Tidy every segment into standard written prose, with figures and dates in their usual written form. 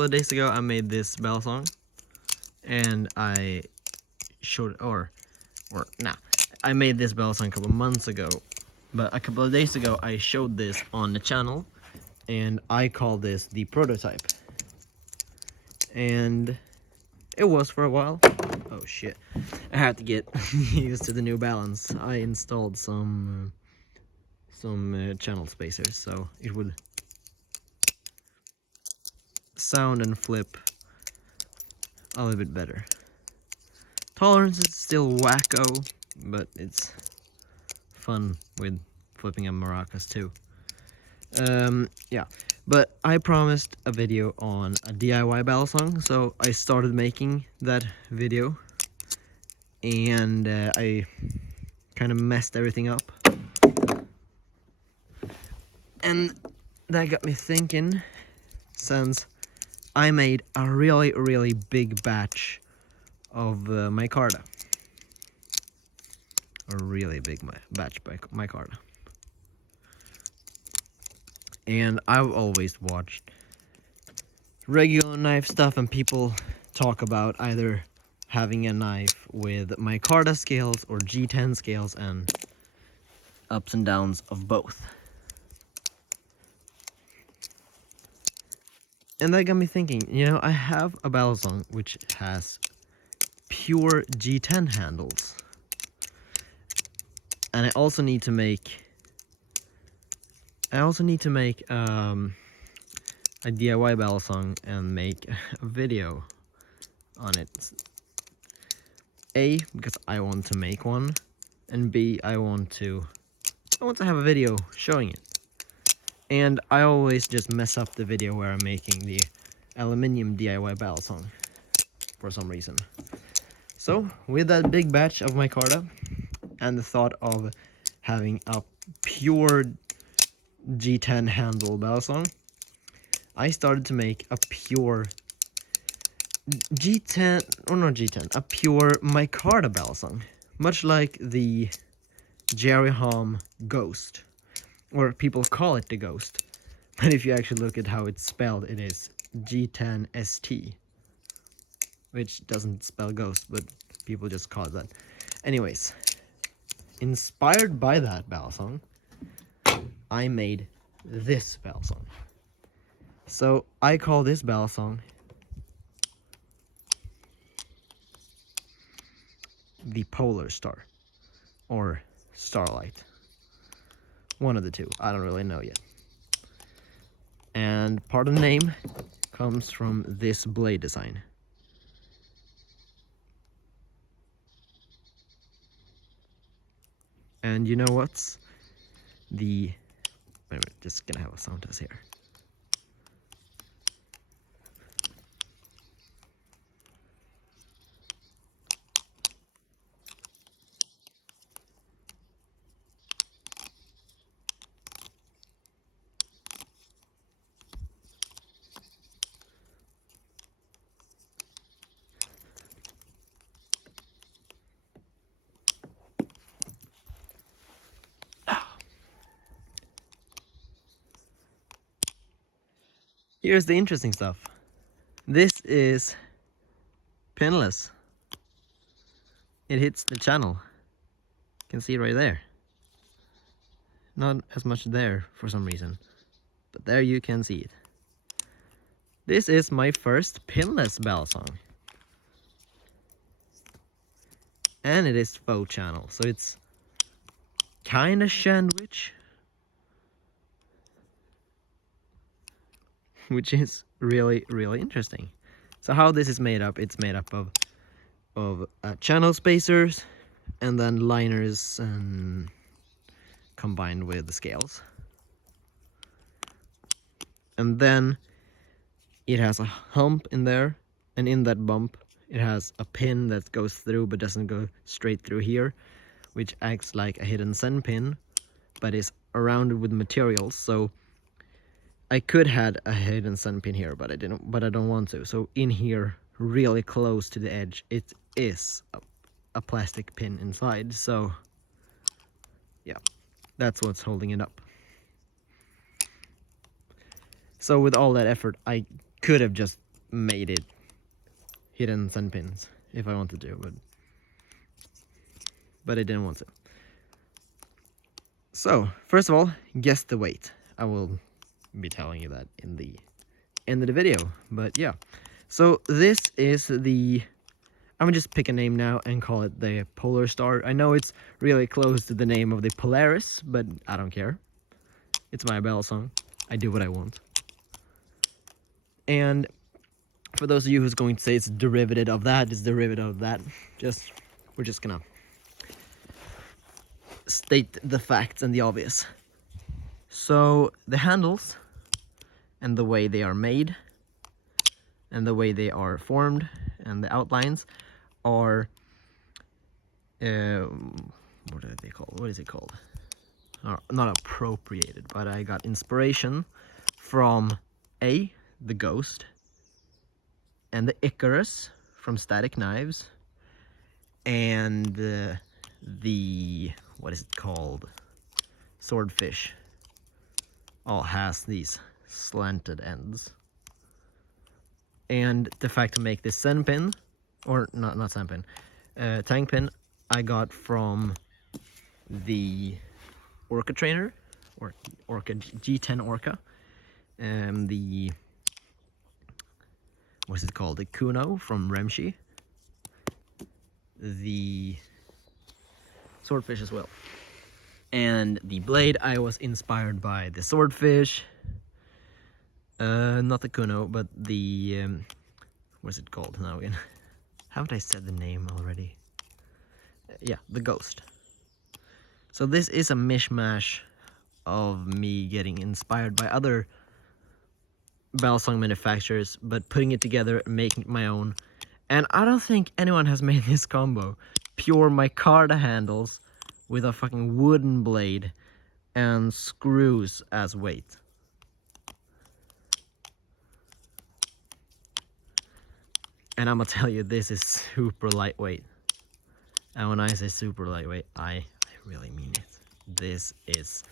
couple of days ago I made this Balisong, and I showed I made this Balisong a couple of months ago, but a couple of days ago I showed this on the channel, and I call this the prototype. And it was for a while. Oh shit, I had to get used to the new balance. I installed some channel spacers so it would sound and flip a little bit better. Tolerance is still wacko, but it's fun with flipping up maracas too. Yeah, but I promised a video on a DIY Balisong, so I started making that video, and I kind of messed everything up. And that got me thinking, since I made a really big batch of micarta. A really big batch by micarta. And I've always watched regular knife stuff, and people talk about either having a knife with micarta scales or G10 scales, and ups and downs of both. And that got me thinking, you know, I have a Balisong which has pure G10 handles. And I also need to make a DIY Balisong and make a video on it. A, because I want to make one, and B, I want to have a video showing it. And I always just mess up the video where I'm making the aluminium DIY Balisong for some reason. So, with that big batch of micarta and the thought of having a pure G10 handle Balisong, I started to make a pure a pure micarta Balisong, much like the Jerry Hom Ghost, or people call it the Ghost, but if you actually look at how it's spelled, it is G10ST, which doesn't spell ghost, but people just call it that. Anyways, inspired by that Balisong, I made this Balisong. So I call this Balisong the Polar Star, or StarLight. One of the two, I don't really know yet. And part of the name comes from this blade design. And you know what's the... Wait a minute, just gonna have a sound test here. Here's the interesting stuff. This is pinnless. It hits the channel. You can see right there. Not as much there for some reason, but there you can see it. This is my first pinless Balisong. And it is faux channel, so it's kinda sandwich, which is really interesting. So how this is made up, it's made up of channel spacers and then liners and combined with the scales. And then it has a hump in there, and in that bump it has a pin that goes through but doesn't go straight through here, which acts like a hidden send pin but is surrounded with materials. So I could had a hidden send pin here, but I don't want to. So in here, really close to the edge, it is a plastic pin inside. So yeah, that's what's holding it up. So with all that effort, I could have just made it hidden send pins if I wanted to, but I didn't want to. So, first of all, guess the weight. I will be telling you that in the end of the video, but yeah. So this is the, I'm gonna just pick a name now and call it the Polar Star. I know it's really close to the name of the Polaris, but I don't care. It's my Balisong. I do what I want. And for those of you who's going to say it's derivative of that, it's derivative of that, we're just gonna state the facts and the obvious. So the handles and the way they are made and the way they are formed and the outlines are what are they called? What is it called? Not appropriated, but I got inspiration from the Ghost, and the Icarus from Static Knives, and the what is it called? Swordfish. All has these slanted ends. And the fact to make this send pin, or not send pin, tank pin, I got from the Orca trainer, or Orca G10 Orca, the what's it called? The Kuno from Remshi, the Swordfish as well, and the blade I was inspired by the Swordfish, not the Kuno, but the what's it called now again? Haven't I said the name already? Yeah, the Ghost. So this is a mishmash of me getting inspired by other Balisong manufacturers, but putting it together and making it my own. And I don't think anyone has made this combo. Pure micarta handles with a fucking wooden blade and screws as weight. And I'm gonna tell you, this is super lightweight. And when I say super lightweight, I really mean it. This is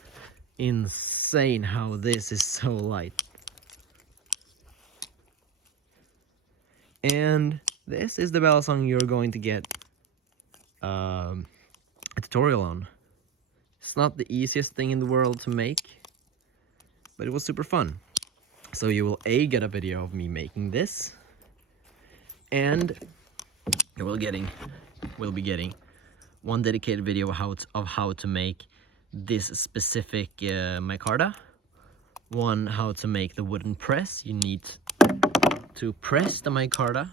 insane how this is so light. And this is the Balisong you're going to get a tutorial on. It's not the easiest thing in the world to make, but it was super fun. So you will get a video of me making this, and you will be getting one dedicated video of how to make this specific micarta, one how to make the wooden press. You need to press the micarta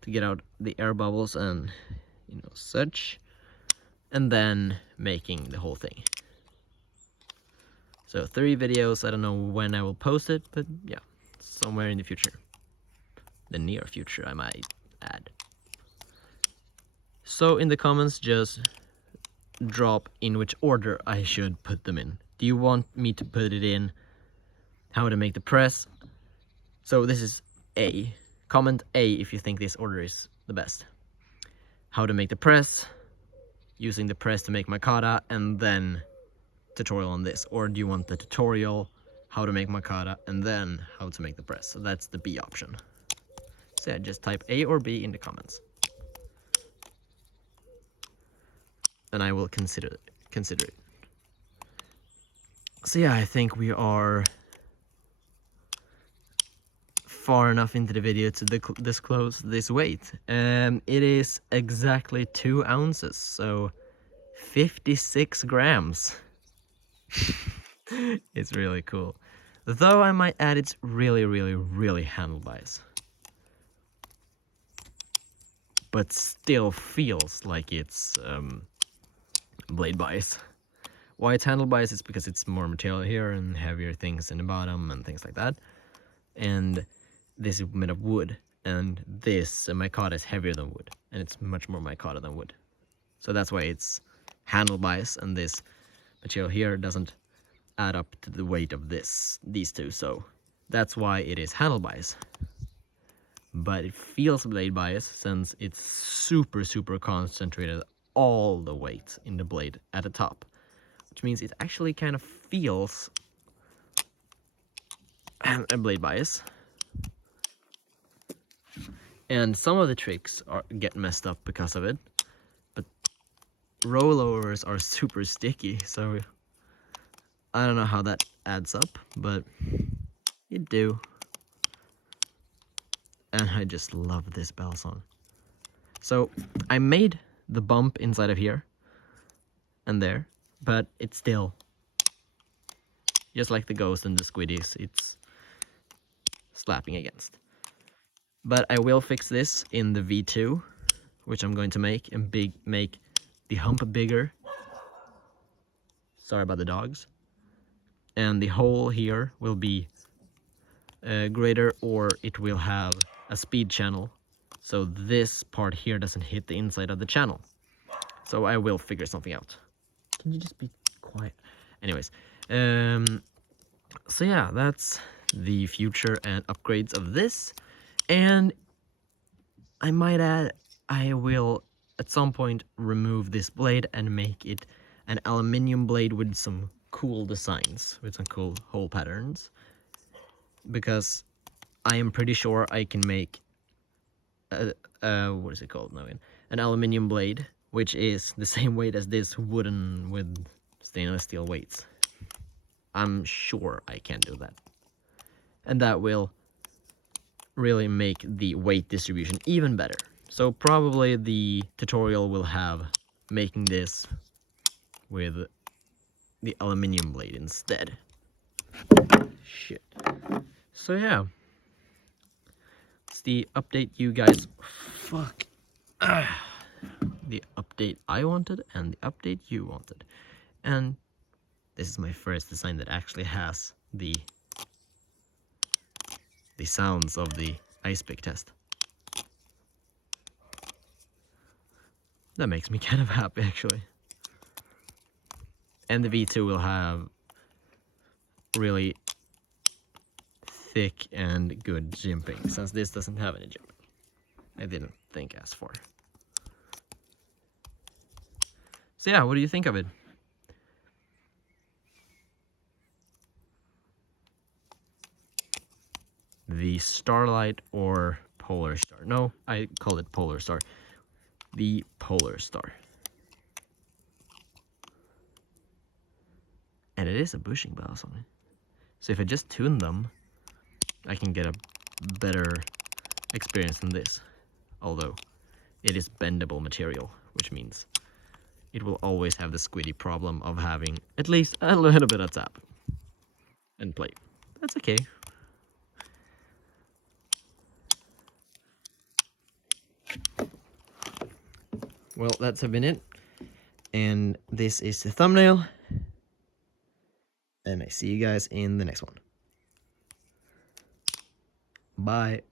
to get out the air bubbles and such, and then making the whole thing. So 3 videos. I don't know when I will post it, but yeah, somewhere in the future, the near future I might add. So in the comments, just drop in which order I should put them in. Do you want me to put it in how to make the press? So this is A. Comment A if you think this order is the best. How to make the press, using the press to make micarta, and then tutorial on this. Or do you want the tutorial, how to make micarta, and then how to make the press? So that's the B option. So yeah, just type A or B in the comments, and I will consider it. So yeah, I think we are far enough into the video to disclose this weight. It is exactly 2 ounces, so 56 grams. It's really cool. Though I might add it's really handle bias. But still feels like it's blade bias. Why it's handle bias is because it's more material here and heavier things in the bottom and things like that. And this is made of wood, and this micarta is heavier than wood, and it's much more micarta than wood. So that's why it's handle bias, and this material here doesn't add up to the weight of these two, so that's why it is handle bias. But it feels blade bias since it's super concentrated all the weight in the blade at the top, which means it actually kind of feels a blade bias. And some of the tricks get messed up because of it, but rollovers are super sticky, so I don't know how that adds up, but it do. And I just love this Balisong. So I made the bump inside of here and there, but it's still just like the ghost and the squiddies, it's slapping against. But I will fix this in the V2, which I'm going to make, and make the hump bigger. Sorry about the dogs. And the hole here will be greater, or it will have a speed channel, so this part here doesn't hit the inside of the channel. So I will figure something out. Can you just be quiet? Anyways, so yeah, that's the future and upgrades of this. And I might add, I will at some point remove this blade and make it an aluminium blade with some cool designs, with some cool hole patterns, because I am pretty sure I can make what is it called now? An aluminium blade, which is the same weight as this wooden with stainless steel weights. I'm sure I can do that. And that will really make the weight distribution even better. So probably the tutorial will have making this with the aluminium blade instead. Shit. So yeah. It's the update you guys... Fuck. The update I wanted and the update you wanted. And this is my first design that actually has the sounds of the ice pick test. That makes me kind of happy, actually. And the V2 will have really thick and good jimping, since this doesn't have any jimping. I didn't think as for. So yeah, what do you think of it? The StarLight or Polar Star? No, I call it Polar Star. The Polar Star. And it is a bushing Balisong. So if I just tune them, I can get a better experience than this. Although, it is bendable material, which means it will always have the squiddy problem of having at least a little bit of tap and play. That's okay. Well, that's been it. And this is the thumbnail. And I see you guys in the next one. Bye.